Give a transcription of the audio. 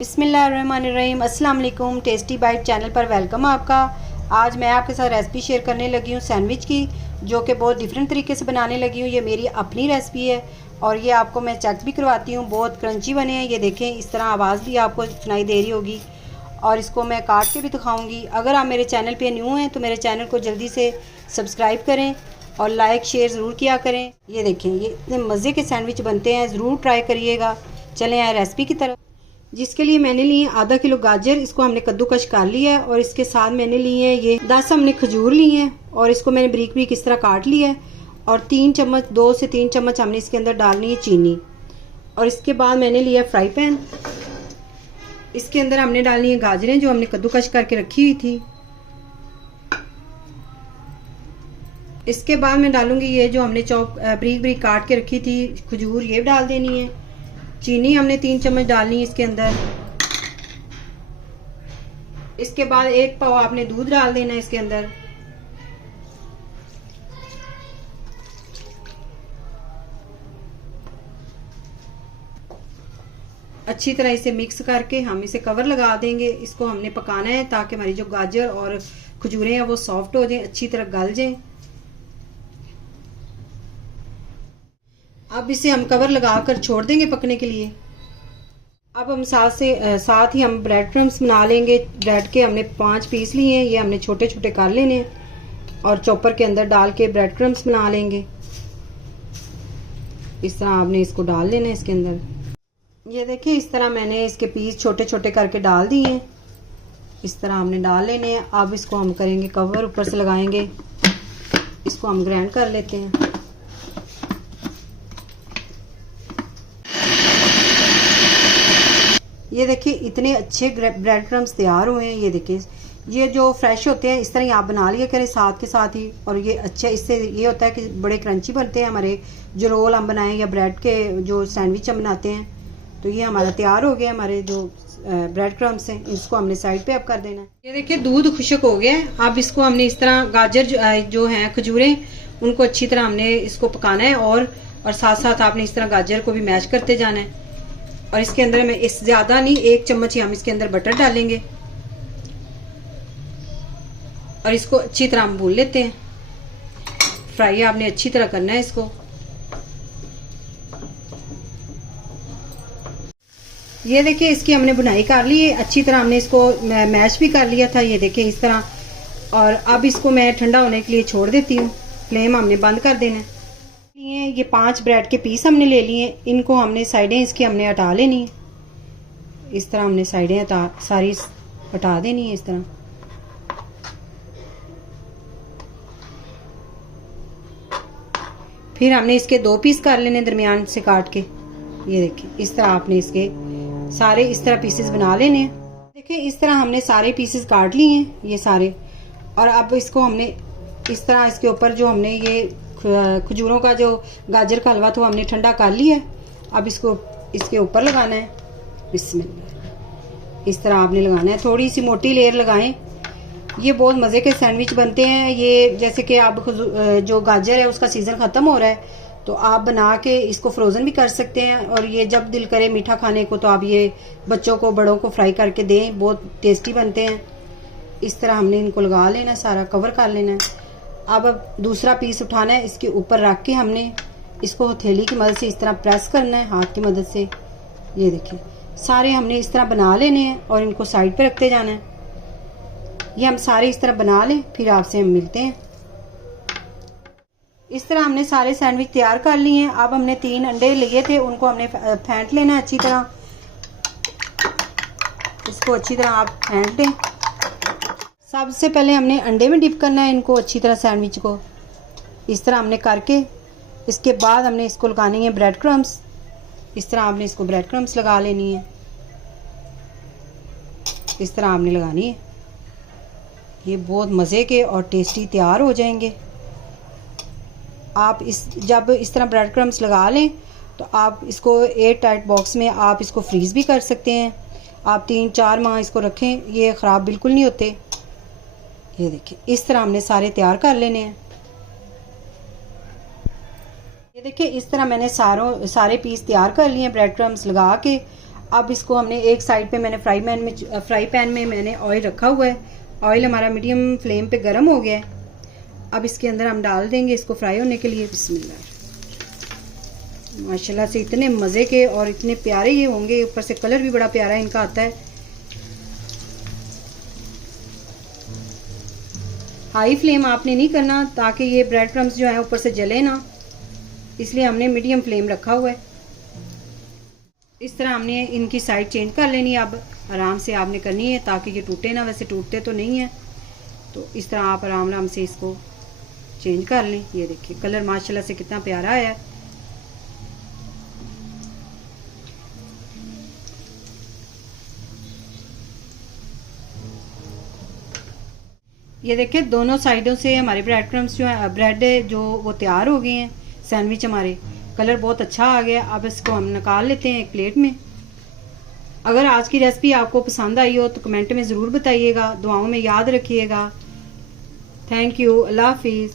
बिस्मिल्लाहिर्रहमानिर्रहीम। अस्सलाम वालेकुम। टेस्टी बाइट चैनल पर वेलकम आपका। आज मैं आपके साथ रेसिपी शेयर करने लगी हूँ सैंडविच की, जो कि बहुत डिफरेंट तरीके से बनाने लगी हूँ। ये मेरी अपनी रेसिपी है और ये आपको मैं चेक भी करवाती हूँ। बहुत क्रंची बने हैं, ये देखें, इस तरह आवाज़ भी आपको सुनाई दे रही होगी। और इसको मैं काट के भी दिखाऊँगी। अगर आप मेरे चैनल पर न्यू हैं तो मेरे चैनल को जल्दी से सब्सक्राइब करें और लाइक शेयर ज़रूर किया करें। ये देखें, ये इतने मज़े के सैंडविच बनते हैं, ज़रूर ट्राई करिएगा। चलें आए रेसिपी की तरफ। जिसके लिए मैंने लिए आधा किलो गाजर, इसको हमने कद्दूकश कर लिया है। और इसके साथ मैंने लिए हैं ये 10 हमने खजूर ली हैं और इसको मैंने बारीक बारीक इस तरह काट लिया है। और 2 से 3 चम्मच हमने इसके अंदर डालनी है चीनी। और इसके बाद मैंने लिया फ्राई पैन, इसके अंदर हमने डालनी है गाजरें जो हमने कद्दूकश करके रखी हुई थी। इसके बाद मैं डालूंगी ये जो हमने बारीक बारीक काट के रखी थी खजूर, ये डाल देनी है। चीनी हमने 3 चम्मच डालनी है इसके अंदर। इसके बाद 1 पाव आपने दूध डाल देना है इसके अंदर। अच्छी तरह इसे मिक्स करके हम इसे कवर लगा देंगे। इसको हमने पकाना है ताकि हमारी जो गाजर और खजूरें हैं वो सॉफ्ट हो जाएं, अच्छी तरह गल जाएं। अब इसे हम कवर लगाकर छोड़ देंगे पकने के लिए। अब हम साथ ही हम ब्रेड क्रम्स बना लेंगे। ब्रेड के हमने 5 पीस लिए हैं, ये हमने छोटे छोटे कर लेने हैं और चॉपर के अंदर डाल के ब्रेड क्रम्स बना लेंगे। इस तरह आपने इसको डाल लेना है इसके अंदर। ये देखिए, इस तरह मैंने इसके पीस छोटे छोटे करके डाल दिए हैं। इस तरह हमने डाल लेने हैं। अब इसको हम करेंगे कवर, ऊपर से लगाएंगे। इसको हम ग्राइंड कर लेते हैं। ये देखिए, इतने अच्छे ब्रेड क्रम्स तैयार हुए हैं। ये देखिए, ये जो फ्रेश होते हैं इस तरह ही आप बना लिया करें साथ के साथ ही। और ये अच्छा, इससे ये होता है कि बड़े क्रंची बनते हैं हमारे जो रोल हम बनाएं या ब्रेड के जो सैंडविच हम बनाते हैं। तो ये हमारा तैयार हो गया। हमारे जो ब्रेड क्रम्स हैं इसको हमने साइड पे अब कर देना है। ये देखिए, दूध खुश्क हो गया है। अब इसको हमने इस तरह गाजर जो हैं खजूरें, उनको अच्छी तरह हमने इसको पकाना है। और साथ साथ आपने इस तरह गाजर को भी मैश करते जाना है। और इसके अंदर में इस ज्यादा नहीं, 1 चम्मच ही हम इसके अंदर बटर डालेंगे और इसको अच्छी तरह हम भून लेते हैं। फ्राई आपने अच्छी तरह करना है इसको। ये देखिए, इसकी हमने बुनाई कर ली है अच्छी तरह। हमने इसको मैश भी कर लिया था, ये देखिए इस तरह। और अब इसको मैं ठंडा होने के लिए छोड़ देती हूँ। फ्लेम हमने बंद कर देना है। ये 5 ब्रेड के पीस हमने ले लिए। इनको हमने साइडें इसकी हमने हटा लेनी है। इस तरह हमने साइडें सारी हटा देनी है इस तरह। फिर हमने इसके 2 पीस कर लेने दरमियान से काट के। ये देखिए, इस तरह आपने इसके सारे इस तरह पीसेस बना लेने हैं। देखिए, इस तरह हमने सारे पीसेस काट लिए हैं ये सारे। और अब इसको हमने इस तरह इसके ऊपर जो हमने ये खजूरों का जो गाजर का हलवा था वो हमने ठंडा कर लिया है। अब इसको इसके ऊपर लगाना है। बिस्मिल्लाह, इस तरह आपने लगाना है। थोड़ी सी मोटी लेयर लगाएं। ये बहुत मज़े के सैंडविच बनते हैं। ये जैसे कि आप जो गाजर है उसका सीज़न ख़त्म हो रहा है तो आप बना के इसको फ्रोज़न भी कर सकते हैं। और ये जब दिल करे मीठा खाने को तो आप ये बच्चों को बड़ों को फ्राई करके दें, बहुत टेस्टी बनते हैं। इस तरह हमने इनको लगा लेना, सारा कवर कर लेना है। अब दूसरा पीस उठाना है, इसके ऊपर रख के हमने इसको हथेली की मदद से इस तरह प्रेस करना है, हाथ की मदद से। ये देखिए, सारे हमने इस तरह बना लेने हैं और इनको साइड पे रखते जाना है। ये हम सारे इस तरह बना लें, फिर आपसे हम मिलते हैं। इस तरह हमने सारे सैंडविच तैयार कर लिए हैं। अब हमने 3 अंडे लिए थे, उनको हमने फेंट लेना है अच्छी तरह। इसको अच्छी तरह आप फेंट लें। सबसे पहले हमने अंडे में डिप करना है इनको अच्छी तरह, सैंडविच को इस तरह हमने करके। इसके बाद हमने इसको लगानी है ब्रेड क्रम्स। इस तरह आपने इसको ब्रेड क्रम्स लगा लेनी है। इस तरह आपने लगानी है। ये बहुत मज़े के और टेस्टी तैयार हो जाएंगे। आप जब इस तरह ब्रेड क्रम्स लगा लें तो आप इसको एयर टाइट बॉक्स में आप इसको फ्रीज़ भी कर सकते हैं। आप 3-4 माह इसको रखें, ये ख़राब बिल्कुल नहीं होते। ये देखिए, इस तरह हमने सारे तैयार कर लेने हैं। ये देखिए, इस तरह मैंने सारे पीस तैयार कर लिए ब्रेड क्रम्स लगा के। अब इसको हमने एक साइड पे मैंने फ्राई पैन में मैंने ऑयल रखा हुआ है। ऑयल हमारा मीडियम फ्लेम पे गर्म हो गया है। अब इसके अंदर हम डाल देंगे इसको फ्राई होने के लिए। बिस्मिल्लाह। माशाल्लाह से इतने मज़े के और इतने प्यारे ये होंगे, ऊपर से कलर भी बड़ा प्यारा इनका आता है। हाई फ्लेम आपने नहीं करना ताकि ये ब्रेड क्रम्स जो है ऊपर से जले ना, इसलिए हमने मीडियम फ्लेम रखा हुआ है। इस तरह हमने इनकी साइड चेंज कर लेनी है। अब आराम से आपने करनी है ताकि ये टूटे ना, वैसे टूटते तो नहीं है। तो इस तरह आप आराम से इसको चेंज कर लें। ये देखिए कलर माशाल्लाह से कितना प्यारा आया है। ये देखिए दोनों साइडों से हमारे ब्रेड क्रम्स जो है, ब्रेड जो वो तैयार हो गए हैं। सैंडविच हमारे कलर बहुत अच्छा आ गया। अब इसको हम निकाल लेते हैं एक प्लेट में। अगर आज की रेसिपी आपको पसंद आई हो तो कमेंट में ज़रूर बताइएगा, दुआओं में याद रखिएगा। Thank you. अल्लाह हाफिज़।